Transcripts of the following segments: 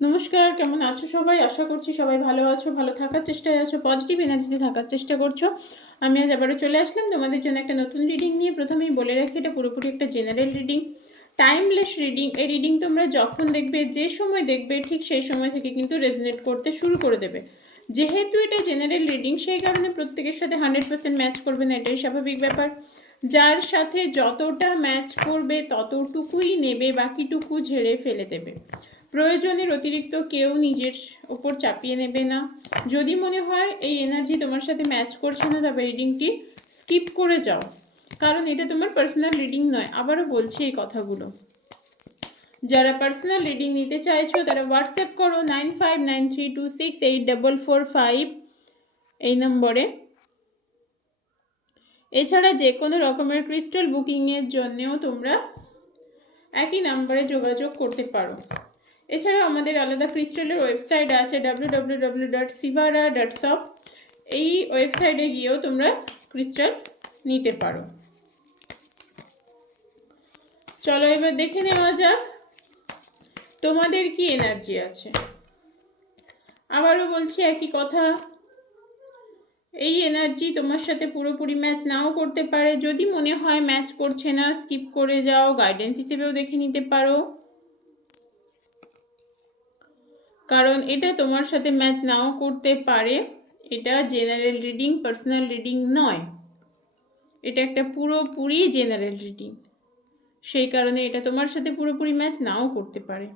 নমস্কার, কেমন আছো সবাই? আশা করছি সবাই ভালো আছো, ভালো থাকার চেষ্টায় আছো পজিটিভ এনার্জিতে থাকার চেষ্টা করছ। আমি আজ আবারও চলে আসলাম তোমাদের জন্য একটা নতুন রিডিং নিয়ে। প্রথমেই বলে রাখি, এটা পুরোপুরি একটা জেনারেল রিডিং টাইমলেস রিডিং এই রিডিং তোমরা যখন দেখবে, যে সময় দেখবে, ঠিক সেই সময় থেকে কিন্তু রেজনেট করতে শুরু করে দেবে। যেহেতু এটা জেনারেল রিডিং সেই কারণে প্রত্যেকের সাথে হান্ড্রেড পার্সেন্ট ম্যাচ করবে না, এটাই স্বাভাবিক ব্যাপার। যার সাথে যতটা ম্যাচ করবে, ততটুকুই নেবে, বাকিটুকু ঝেড়ে ফেলে দেবে। প্রয়োজনের অতিরিক্ত কেউ নিজের ওপর চাপিয়ে নেবে না। যদি মনে হয় এই এনার্জি তোমার সাথে ম্যাচ করছে না, তবে রিডিংটি স্কিপ করে যাও। কারণ এটা তোমার পার্সোনাল রিডিং নয়, আবারও বলছি এই কথাগুলো। যারা পার্সোনাল রিডিং নিতে চাইছো, তারা হোয়াটসঅ্যাপ করো nine five nine three two six eight double four five এই নম্বরে। এছাড়া যে কোনো রকমের ক্রিস্টাল বুকিংয়ের জন্যেও তোমরা একই নাম্বারে যোগাযোগ করতে পারো। এছাড়াও আমাদের আলাদা ক্রিস্টালের ওয়েবসাইট আছে ডাব্লিউ এই ওয়েবসাইটে গিয়েও তোমরা ক্রিস্টাল নিতে পারো। চলো এবার দেখে নেওয়া যাক, তোমাদের কি এনার্জি আছে? আবারও বলছি একই কথা, এই এনার্জি তোমার সাথে পুরোপুরি ম্যাচ নাও করতে পারে। যদি মনে হয় ম্যাচ করছে না স্কিপ করে যাও। গাইডেন্স হিসেবেও দেখে নিতে পারো। কারণ এটা তোমার সাথে ম্যাচ নাও করতে পারে। এটা জেনারেল রিডিং পার্সোনাল রিডিং নয়। এটা একটা পুরোপুরি জেনারেল রিডিং সেই কারণে এটা তোমার সাথে পুরোপুরি ম্যাচ নাও করতে পারে।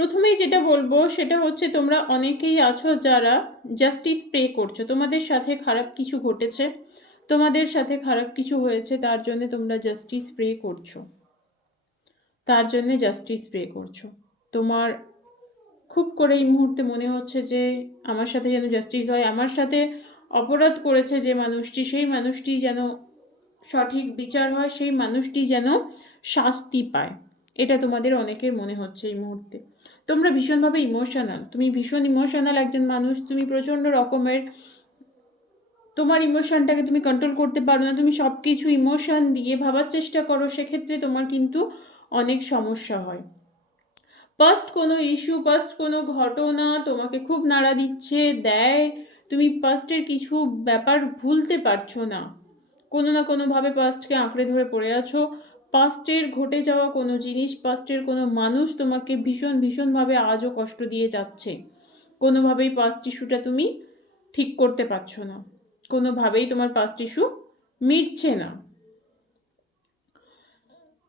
প্রথমেই যেটা বলব সেটা হচ্ছে তোমরা অনেকেই আছো যারা জাস্টিস প্রে করছ। তোমাদের সাথে খারাপ কিছু ঘটেছে, তোমাদের সাথে খারাপ কিছু হয়েছে, তার জন্য তোমরা জাস্টিস প্রে করছ। তার জন্যে জাস্টিস প্রে করছ। তোমার খুব করে এই মুহূর্তে মনে হচ্ছে যে আমার সাথে যেন জাস্টিস হয়, আমার সাথে অপরাধ করেছে যে মানুষটি, সেই মানুষটি যেন সঠিক বিচার হয়, সেই মানুষটি যেন শাস্তি পায়। এটা তোমাদের অনেকের মনে হচ্ছে এই মুহূর্তে। তোমরা ভীষণভাবে ইমোশনাল তুমি ভীষণ ইমোশনাল একজন মানুষ, তুমি প্রচণ্ড রকমের তোমার ইমোশনটাকে তুমি কন্ট্রোল করতে পারো না, তুমি সব কিছু ইমোশন দিয়ে ভাবার চেষ্টা করো, সেক্ষেত্রে তোমার কিন্তু অনেক সমস্যা হয়। পাস্ট কোনো ইস্যু পাস্ট কোনো ঘটনা তোমাকে খুব নাড়া দিচ্ছে, দেয়, তুমি পাস্টের কিছু ব্যাপার ভুলতে পারছ না। কোনো না কোনোভাবে পাস্টকে আঁকড়ে ধরে পড়ে আছো। পাস্টের ঘটে যাওয়া কোনো জিনিস, পাস্টের কোনো মানুষ তোমাকে ভীষণ ভীষণভাবে আজও কষ্ট দিয়ে যাচ্ছে। কোনোভাবেই পাস্ট ইস্যুটা তুমি ঠিক করতে পারছ না। কোনোভাবেই তোমার পাস্ট ইস্যু মিটছে না।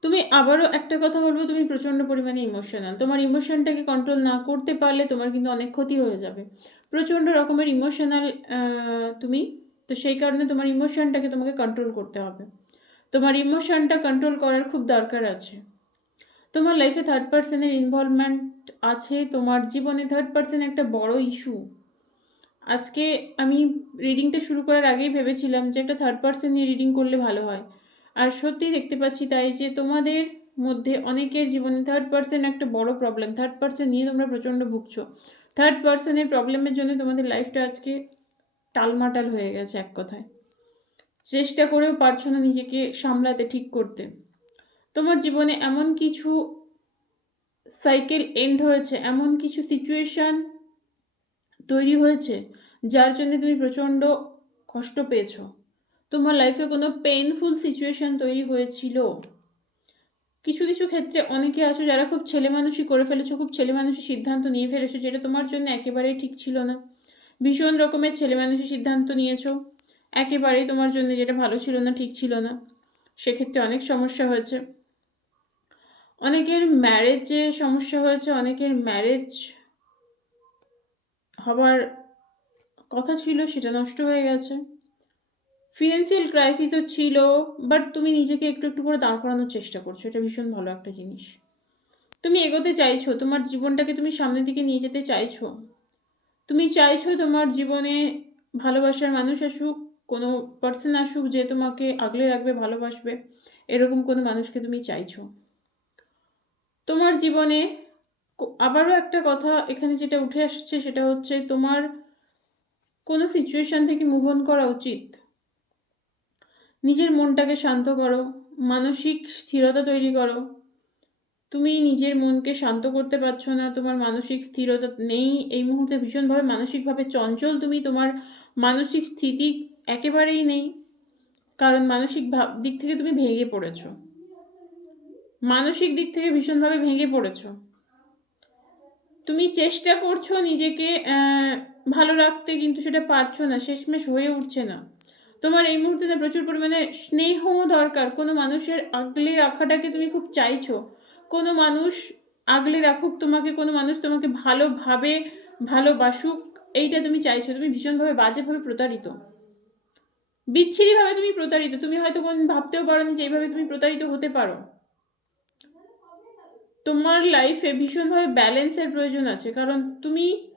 তুমি আবারও একটা কথা বলব, তুমি প্রচণ্ড পরিমাণে ইমোশনাল তোমার ইমোশনটাকে কন্ট্রোল না করতে পারলে তোমার কিন্তু অনেক ক্ষতি হয়ে যাবে। প্রচণ্ড রকমের ইমোশনাল তুমি, তো সেই কারণে তোমার ইমোশনটাকে তোমাকে কন্ট্রোল করতে হবে। তোমার ইমোশনটা কন্ট্রোল করার খুব দরকার আছে। তোমার লাইফে থার্ড পার্সনের ইনভলভমেন্ট আছে, তোমার জীবনে থার্ড পার্সন একটা বড় ইস্যু আজকে আমি রিডিংটা শুরু করার আগেই ভেবেছিলাম যে একটা থার্ড পার্সন নিয়ে রিডিং করলে ভালো হয়। আর সত্যি দেখতে পাচ্ছি তাই যে তোমাদের মধ্যে অনেকের জীবনে থার্ড পার্সন একটা বড় প্রবলেম থার্ড পার্সন নিয়ে তোমরা প্রচণ্ড ভুগছো। থার্ড পার্সনের প্রবলেমের জন্য তোমাদের লাইফটা আজকে টালমাটাল হয়ে গেছে এক কথায়। চেষ্টা করেও পারছ না নিজেকে সামলাতে ঠিক করতে। তোমার জীবনে এমন কিছু সাইকেল এন্ড হয়েছে, এমন কিছু সিচুয়েশান তৈরি হয়েছে, যার জন্য তুমি প্রচণ্ড কষ্ট পেয়েছ। তোমার লাইফে কোনো পেইনফুল সিচুয়েশান তৈরি হয়েছিল? কিছু কিছু ক্ষেত্রে অনেকে আছো যারা খুব ছেলে মানুষই করে ফেলেছো, খুব ছেলে মানুষই সিদ্ধান্ত নিয়ে ফেলেছো, যেটা তোমার জন্য একেবারেই ঠিক ছিল না। ভীষণ রকমের ছেলে মানুষই সিদ্ধান্ত নিয়েছো। একেবারেই তোমার জন্য যেটা ভালো ছিল না, ঠিক ছিল না। সেক্ষেত্রে অনেক সমস্যা হয়েছে। অনেকের ম্যারেজে সমস্যা হয়েছে, অনেকের ম্যারেজ হবার কথা ছিল, সেটা নষ্ট হয়ে গেছে। ফিনান্সিয়াল ক্রাইসিসও ছিল বাট তুমি নিজেকে একটু একটু করে দাঁড় করানোর চেষ্টা করছ, এটা ভীষণ ভালো একটা জিনিস। তুমি এগোতে চাইছো, তোমার জীবনটাকে তুমি সামনের দিকে নিয়ে যেতে চাইছো। তুমি চাইছো তোমার জীবনে ভালোবাসার মানুষ আসুক কোনো পার্সন আসুক যে তোমাকে আগলে রাখবে, ভালোবাসবে, এরকম কোনো মানুষকে তুমি চাইছো? তোমার জীবনে আবারও একটা কথা এখানে যেটা উঠে আসছে সেটা হচ্ছে তোমার কোনো সিচুয়েশন থেকে মুভ অন করা উচিত। নিজের মনটাকে শান্ত করো, মানসিক স্থিরতা তৈরি করো। তুমি নিজের মনকে শান্ত করতে পারছ না, তোমার মানসিক স্থিরতা নেই। এই মুহূর্তে ভীষণভাবে মানসিকভাবে চঞ্চল, তুমি তোমার মানসিক স্থিতি একেবারেই নেই। কারণ মানসিক ভাব, দিক থেকে তুমি ভেঙে পড়েছো। মানসিক দিক থেকে ভীষণভাবে ভেঙে পড়েছো। তুমি চেষ্টা করছ নিজেকে ভালো রাখতে, কিন্তু সেটা পারছ না, শেষমেশ হয়ে উঠছে না। তোমার এই মুহূর্তে প্রচুর পরিমাণে স্নেহ দরকার। কোনো মানুষের আগলে রাখাটাকে তুমি খুব চাইছো। কোনো মানুষ আগলে রাখুক তোমাকে, কোনো মানুষ তোমাকে ভালোভাবে ভালোবাসুক, এইটা তুমি চাইছো। তুমি ভীষণভাবে বাজেভাবে প্রতারিত। বিচ্ছিরিভাবে তুমি প্রতারিত। তুমি হয়তো কোন ভাবতেও পারো যে এইভাবে তুমি প্রতারিত হতে পারো। তোমার লাইফে ভীষণভাবে ব্যালেন্সের প্রয়োজন আছে। কারণ তুমি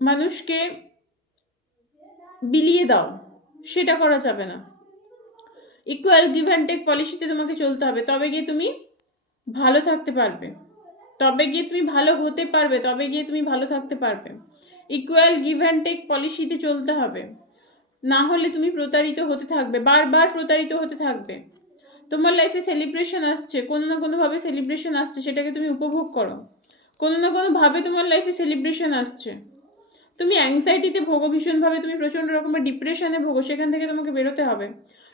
মানুষকে বিলিয়ে দাও, সেটা করা যাবে না। ইকুয়াল গিভ অ্যান্ড টেক পলিসিতে তোমাকে চলতে হবে। তবে গিয়ে তুমি ভালো থাকতে পারবে। তবে গিয়ে তুমি ভালো হতে পারবে। তবে গিয়ে তুমি ভালো থাকতে পারবে। ইকুয়াল গিভ অ্যান্ড টেক পলিসিতে চলতে হবে। না হলে তুমি প্রতারিত হতে থাকবে, বারবার প্রতারিত হতে থাকবে। তোমার লাইফে সেলিব্রেশন আসছে, কোনো না কোনোভাবে সেলিব্রেশন আসছে, সেটাকে তুমি উপভোগ করো। কোনো না কোনোভাবে তোমার লাইফে সেলিব্রেশন আসছে। তুমি অ্যাংজাইটিতে ভোগো, ভীষণভাবে তুমি প্রচণ্ড রকমের ডিপ্রেশনে ভোগো, সেখান থেকে তোমাকে বেরোতে হবে।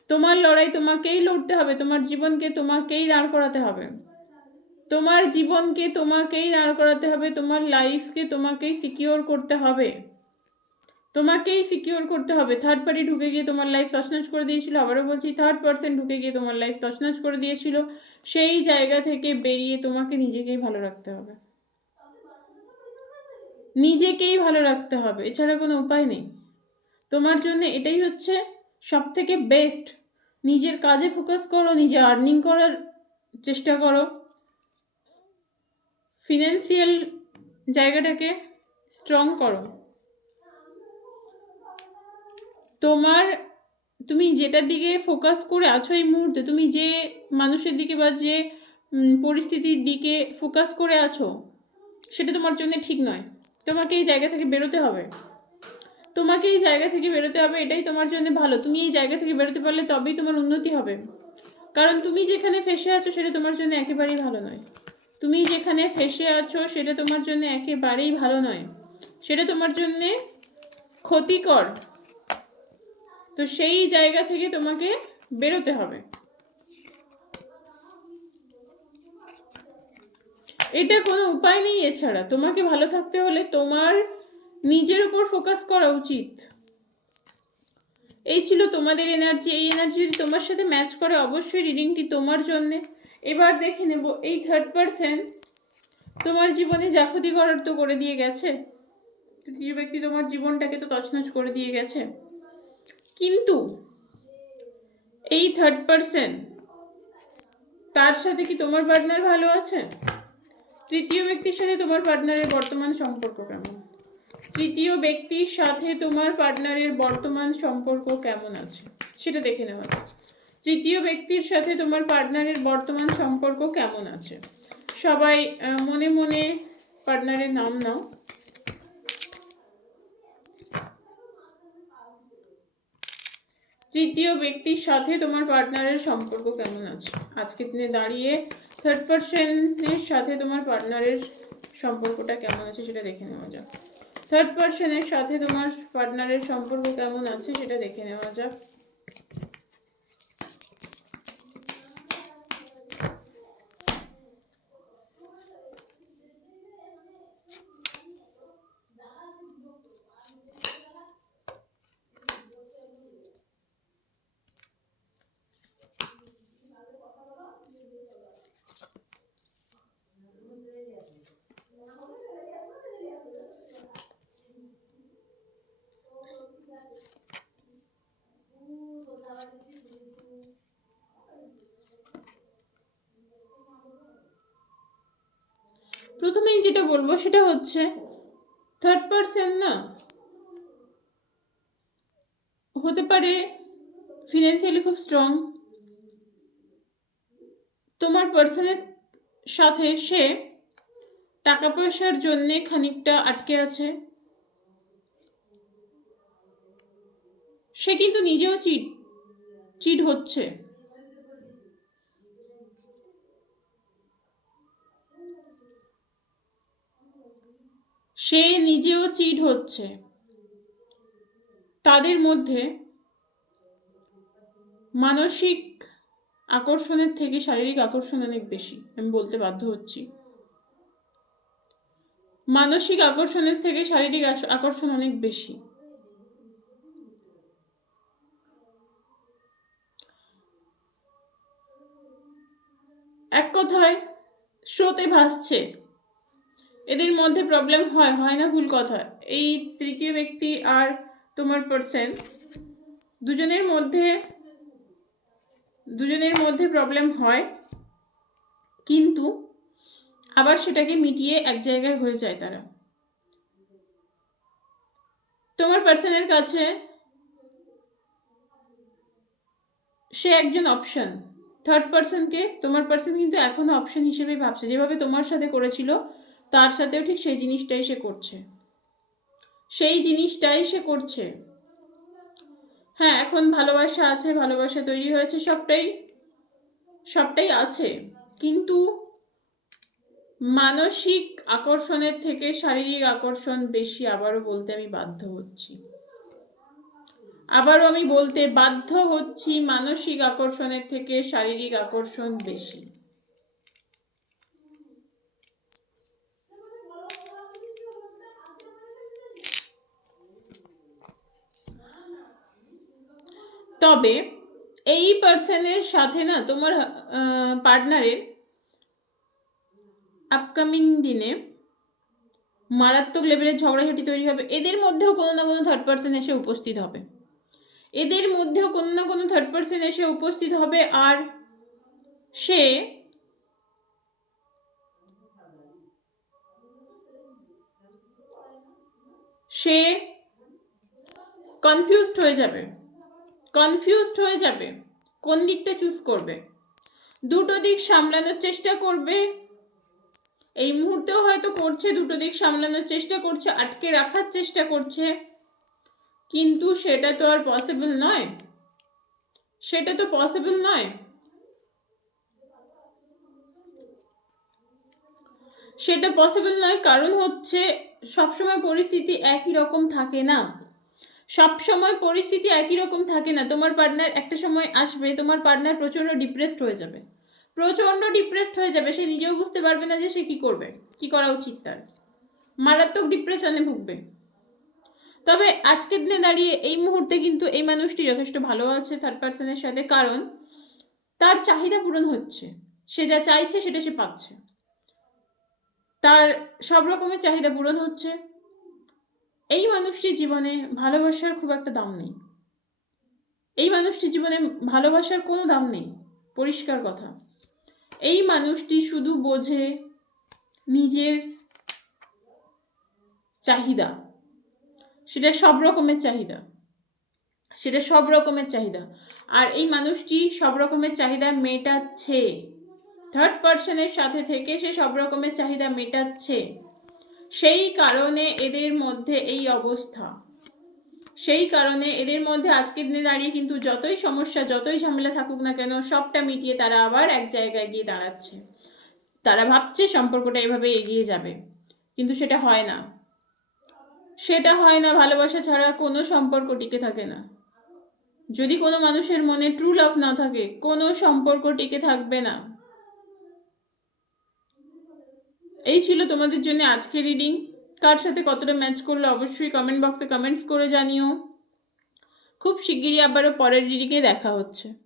তোমার লড়াই তোমাকেই লড়তে হবে, তোমার জীবনকে তোমাকেই দাঁড় করাতে হবে। তোমার জীবনকে তোমাকেই দাঁড় করাতে হবে, তোমার লাইফকে তোমাকেই সিকিওর করতে হবে। তোমাকেই সিকিওর করতে হবে। থার্ড পার্টি ঢুকে গিয়ে তোমার লাইফ তছনছ করে দিয়েছিল। আবারও বলছি থার্ড পার্সন ঢুকে গিয়ে তোমার লাইফ তছনছ করে দিয়েছিল। সেই জায়গা থেকে বেরিয়ে তোমাকে নিজেকেই ভালো রাখতে হবে। নিজেকেই ভালো রাখতে হবে। এছাড়া কোনো উপায় নেই। তোমার জন্য এটাই হচ্ছে সব থেকে বেস্ট নিজের কাজে ফোকাস করো, নিজে আর্নিং করার চেষ্টা করো। ফিনান্সিয়াল জায়গাটাকে স্ট্রং করো। তোমার, তুমি যেটার দিকে ফোকাস করে আছো এই মুহূর্তে, তুমি যে মানুষের দিকে বা যে পরিস্থিতির দিকে ফোকাস করে আছো, সেটা তোমার জন্য ঠিক নয়। তোমাকে এই জায়গা থেকে বেরোতে হবে। তোমাকে এই জায়গা থেকে বেরোতে হবে, এটাই তোমার জন্য ভালো। তুমি এই জায়গা থেকে বেরোতে পারলে তবেই তোমার উন্নতি হবে। কারণ তুমি যেখানে ফেসে আছো, সেটা তোমার জন্য একেবারেই ভালো নয়। তুমি যেখানে ফেসে আছো, সেটা তোমার জন্য একেবারেই ভালো নয়। সেটা তোমার জন্যে ক্ষতিকর। তো সেই জায়গা থেকে তোমাকে বেরোতে হবে। এটা কোনো উপায় নেই এছাড়া। তোমাকে ভালো থাকতে হলে তোমার নিজের উপর ফোকাস করা উচিত। এই ছিল তোমাদের এনার্জি এই এনার্জি যদি তোমার সাথে ম্যাচ করে, অবশ্যই রিডিংটি তোমার জন্যে। এবার দেখে নেব এই থার্ড পার্সন তোমার জীবনে যা ক্ষতি করার তো করে দিয়ে গেছে। তৃতীয় ব্যক্তি তোমার জীবনটাকে তো তছনছ করে দিয়ে গেছে। কিন্তু এই থার্ড পার্সন তার সাথে কি তোমার পার্টনার ভালো আছে? তৃতীয় ব্যক্তির সাথে তোমার পার্টনারের বর্তমান সম্পর্ক কেমন? তৃতীয় ব্যক্তির সাথে তোমার পার্টনারের বর্তমান সম্পর্ক কেমন আছে? সেটা দেখে নেওয়া তৃতীয় ব্যক্তির সাথে তোমার পার্টনারের বর্তমান সম্পর্ক কেমন আছে? সবাই মনে মনে পার্টনারের নাম নাও। তৃতীয় ব্যক্তির সাথে তোমার পার্টনারের সম্পর্ক কেমন আছে? আজকের দিনে দাঁড়িয়ে থার্ড পার্সনের সাথে তোমার পার্টনারের সম্পর্কটা কেমন আছে সেটা দেখে নেওয়া যাক। থার্ড পার্সনের সাথে তোমার পার্টনারের সম্পর্ক কেমন আছে সেটা দেখে নেওয়া যাক। প্রথমেই যেটা বলব সেটা হচ্ছে থার্ড পার্সন না হতে পারে ফিনান্সিয়ালি খুব স্ট্রং তোমার পার্সনের সাথে সে টাকা পয়সার জন্যে খানিকটা আটকে আছে। সে কিন্তু নিজেও চিট চিট হচ্ছে। সে নিজেও চিট হচ্ছে। তাদের মধ্যে মানসিক আকর্ষণের থেকে শারীরিক আকর্ষণ অনেক বেশি, আমি বলতে বাধ্য হচ্ছি। মানসিক আকর্ষণের থেকে শারীরিক আকর্ষণ অনেক বেশি। এক কথায়, স্রোতে ভাসছে। এদের মধ্যে প্রবলেম হয় হয় না ভুল কথা। এই তৃতীয় ব্যক্তি আর তোমার পার্সন দুজনের মধ্যে দুজনের মধ্যে প্রবলেম হয়, কিন্তু আবার সেটাকে মিটিয়ে এক জায়গায় হয়ে যায় তারা। তোমার পার্সনের কাছে সে একজন অপশন থার্ড পার্সনকে তোমার পার্সন কিন্তু এখনও অপশন হিসেবে ভাবছে। যেভাবে তোমার সাথে করেছিল তার সাথেও ঠিক সেই জিনিসটাই সে করছে। সেই জিনিসটাই সে করছে। হ্যাঁ এখন ভালোবাসা আছে, ভালোবাসা তৈরি হয়েছে, সবটাই সবটাই আছে। কিন্তু মানসিক আকর্ষণের থেকে শারীরিক আকর্ষণ বেশি আবারও বলতে আমি বাধ্য হচ্ছি। আবারও আমি বলতে বাধ্য হচ্ছি মানসিক আকর্ষণের থেকে শারীরিক আকর্ষণ বেশি। তবে এই পার্সনের সাথে না তোমার পার্টনারের আপকামিং দিনে মারাত্মক লেভেলের ঝগড়াঝাটি তৈরি হবে। এদের মধ্যেও কোনো না কোনো থার্ড পার্সন এসে উপস্থিত হবে। এদের মধ্যেও কোনো না কোনো থার্ড পার্সন এসে উপস্থিত হবে আর সে সে কনফিউজড হয়ে যাবে। কনফিউজড হয়ে যাবে, কোন দিকটা চুজ করবে? দুটো দিক সামলানোর চেষ্টা করবে, এই মুহূর্তেও হয়তো করছে, দুটো দিক সামলানোর চেষ্টা করছে, আটকে রাখার চেষ্টা করছে, কিন্তু সেটা তো আর পসিবল নয়। সেটা তো পসিবল নয়। সেটা পসিবল নয়, কারণ হচ্ছে সবসময় পরিস্থিতি একই রকম থাকে না। সব সময় পরিস্থিতি একই রকম থাকে না। তোমার পার্টনার একটা সময় আসবে, তোমার পার্টনার প্রচণ্ড ডিপ্রেসড হয়ে যাবে। প্রচণ্ড ডিপ্রেসড হয়ে যাবে। সে নিজেও বুঝতে পারবে না যে সে কি করবে, কি করা উচিত তার। মারাত্মক ডিপ্রেশনে ভুগবে। তবে আজকের দিনে দাঁড়িয়ে এই মুহূর্তে কিন্তু এই মানুষটি যথেষ্ট ভালো আছে থার্ড পার্সনের সাথে। কারণ তার চাহিদা পূরণ হচ্ছে। সে যা চাইছে সেটা সে পাচ্ছে। তার সব রকমের চাহিদা পূরণ হচ্ছে। এই মানুষটির জীবনে ভালোবাসার খুব একটা দাম নেই। এই মানুষটির জীবনে ভালোবাসার কোনো দাম নেই। পরিষ্কার কথা। এই মানুষটি শুধু বোঝে নিজের চাহিদা। সেটা সব রকমের চাহিদা। সেটা সব রকমের চাহিদা। আর এই মানুষটি সব রকমের চাহিদা মেটাচ্ছে। থার্ড পার্সনের সাথে থেকে সে সব রকমের চাহিদা মেটাচ্ছে। সেই কারণে এদের মধ্যে এই অবস্থা। সেই কারণে এদের মধ্যে আজকের দিনে দাঁড়িয়ে কিন্তু যতই সমস্যা, যতই ঝামেলা থাকুক না কেন, সবটা মিটিয়ে তারা আবার এক জায়গায় গিয়ে দাঁড়াচ্ছে। তারা ভাবছে সম্পর্কটা এভাবে এগিয়ে যাবে, কিন্তু সেটা হয় না। সেটা হয় না, ভালোবাসা ছাড়া কোনো সম্পর্ক টিকে থাকে না। যদি কোনো মানুষের মনে ট্রু লাভ না থাকে, কোনো সম্পর্ক টিকে থাকবে না। এই ছিল তোমাদের জন্য আজকের রিডিং কার সাথে কতটা ম্যাচ করলে অবশ্যই কমেন্ট বক্সে কমেন্টস করে জানিও। খুব শিগগিরই আবারও পরের রিডিংয়ে দেখা হচ্ছে।